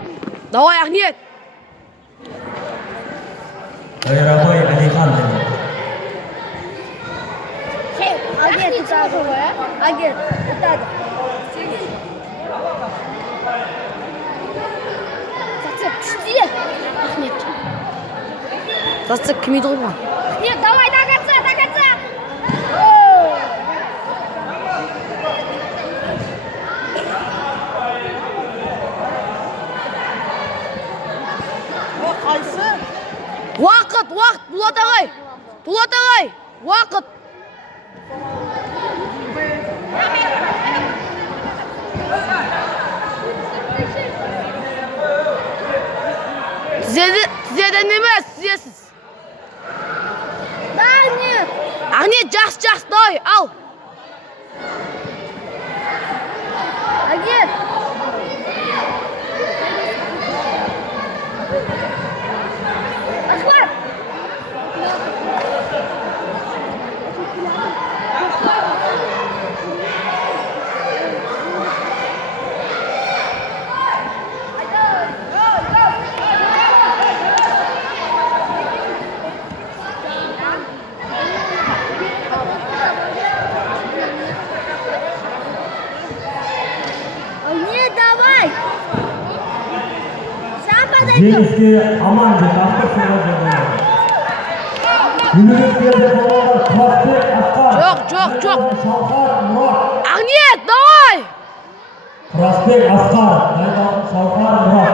Давай, Ахмет! Дорогой Алихан, Агент, агент, күшті. Ахмет. Зацеп кім еді ғой? Нет, давай, до конца, до конца. Уақыт, Дулат ағай! Уақыт! Тізеден емес, тізесіз. Да, нет. Ахмет, жақсы, давай, ал! Агент. Ахмет. Нет, давай. Сам подойдем. жеңіске аман жет, ақтық сыйға жеңілді. Университетте болған Тұрасбек Асқар. Жоқ. Шалқар Мұрат. Ахмет, давай! Тұрасбек Асқар, Шалқар Мұрат.